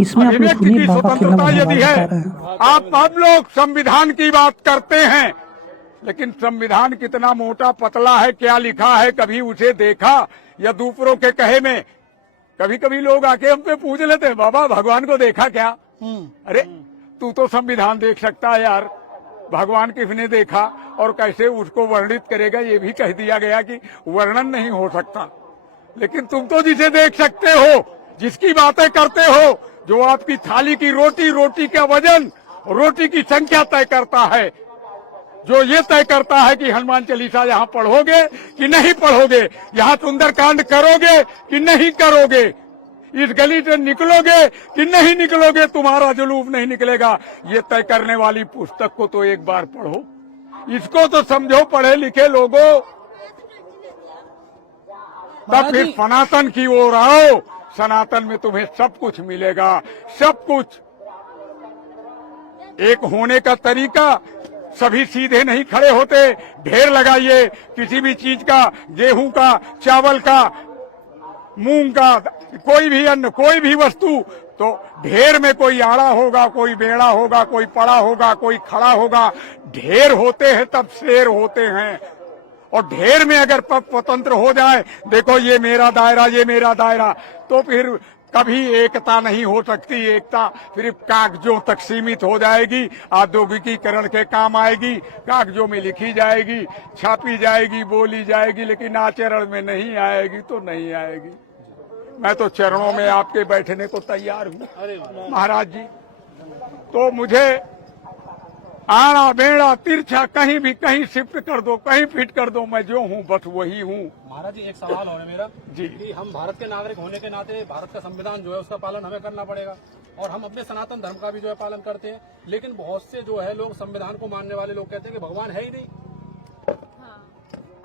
इसमें आप लोग अभिव्यक्ति सुनिए की बाबा कितना स्वतंत्रता धन्यवाद यदि बता है, रहे हैं। आप सब लोग संविधान की बात करते हैं, लेकिन संविधान कितना मोटा पतला है, क्या लिखा है, कभी उसे देखा या दूसरों के कहे में? कभी कभी लोग आके हमसे पूछ लेते हैं, बाबा भगवान को देखा क्या? अरे तू तो संविधान देख सकता है यार, भगवान किसने देखा और कैसे उसको वर्णित करेगा? ये भी कह दिया गया कि वर्णन नहीं हो सकता। लेकिन तुम तो जिसे देख सकते हो, जिसकी बातें करते हो, जो आपकी थाली की रोटी, रोटी का वजन, रोटी की संख्या तय करता है, जो ये तय करता है कि हनुमान चालीसा यहाँ पढ़ोगे कि नहीं पढ़ोगे, यहाँ सुंदरकांड करोगे कि नहीं करोगे, इस गली से निकलोगे कि नहीं निकलोगे, तुम्हारा जुलूस नहीं निकलेगा, ये तय करने वाली पुस्तक को तो एक बार पढ़ो, इसको तो समझो पढ़े लिखे लोगों, तब फिर सनातन की ओर आओ। सनातन में तुम्हें सब कुछ मिलेगा, सब कुछ। एक होने का तरीका, सभी सीधे नहीं खड़े होते, ढेर लगाइए किसी भी चीज का, गेहूं का, चावल का, मूंग का, कोई भी अन्न, कोई भी वस्तु, तो ढेर में कोई आड़ा होगा, कोई बेड़ा होगा, कोई पड़ा होगा, कोई खड़ा होगा। ढेर होते हैं तब शेर होते हैं, और ढेर में अगर स्वतंत्र हो जाए, देखो ये मेरा दायरा, ये मेरा दायरा, तो फिर कभी एकता नहीं हो सकती। एकता सिर्फ कागजों तक सीमित हो जाएगी, औद्योगिकीकरण के काम आएगी, कागजों में लिखी जाएगी, छापी जाएगी, बोली जाएगी, लेकिन आचरण में नहीं आएगी तो नहीं आएगी। मैं तो चरणों में आपके बैठने को तैयार हूँ महाराज जी। तो मुझे आड़ा बेड़ा तिरछा कहीं भी, कहीं शिफ्ट कर दो, कहीं फिट कर दो, मैं जो हूँ बस वही हूँ। महाराज जी एक सवाल है मेरा जी, कि हम भारत के नागरिक होने के नाते भारत का संविधान जो है उसका पालन हमें करना पड़ेगा, और हम अपने सनातन धर्म का भी जो है पालन करते हैं, लेकिन बहुत से जो है लोग संविधान को मानने वाले लोग कहते हैं कि भगवान है ही नहीं।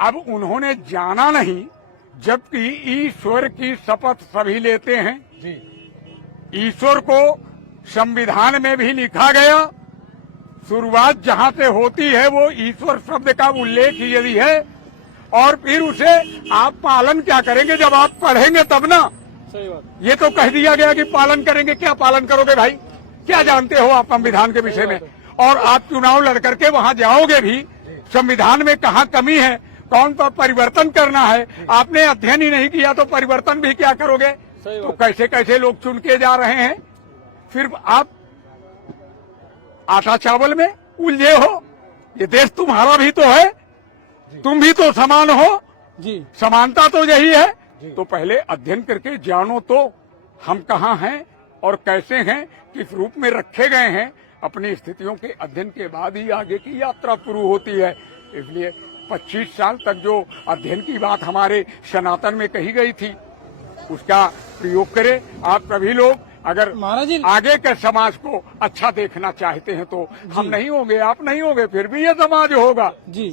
अब उन्होंने जाना नहीं, जबकि ईश्वर की शपथ सभी लेते हैं जी। ईश्वर को संविधान में भी लिखा गया, शुरुआत जहां से होती है वो ईश्वर शब्द का उल्लेख यदि है, और फिर उसे आप पालन क्या करेंगे? जब आप पढ़ेंगे तब ना। सही बात। ये तो कह दिया गया कि पालन करेंगे, क्या पालन करोगे भाई? क्या जानते हो आप संविधान के विषय में? और आप चुनाव लड़ करके वहां जाओगे भी, संविधान में कहाँ कमी है, कौन सा परिवर्तन करना है, आपने अध्ययन ही नहीं किया तो परिवर्तन भी क्या करोगे? तो कैसे कैसे लोग चुन के जा रहे हैं, फिर आप आटा चावल में उलझे हो। ये देश तुम्हारा भी तो है, तुम भी तो समान हो जी, समानता तो यही है। तो पहले अध्ययन करके जानो तो हम कहाँ हैं और कैसे हैं, किस रूप में रखे गए हैं। अपनी स्थितियों के अध्ययन के बाद ही आगे की यात्रा शुरू होती है। इसलिए 25 साल तक जो अध्ययन की बात हमारे सनातन में कही गई थी, उसका प्रयोग करें आप सभी लोग। अगर महाराज जी आगे के समाज को अच्छा देखना चाहते हैं तो हम नहीं होंगे, आप नहीं होंगे, फिर भी ये समाज होगा। जी।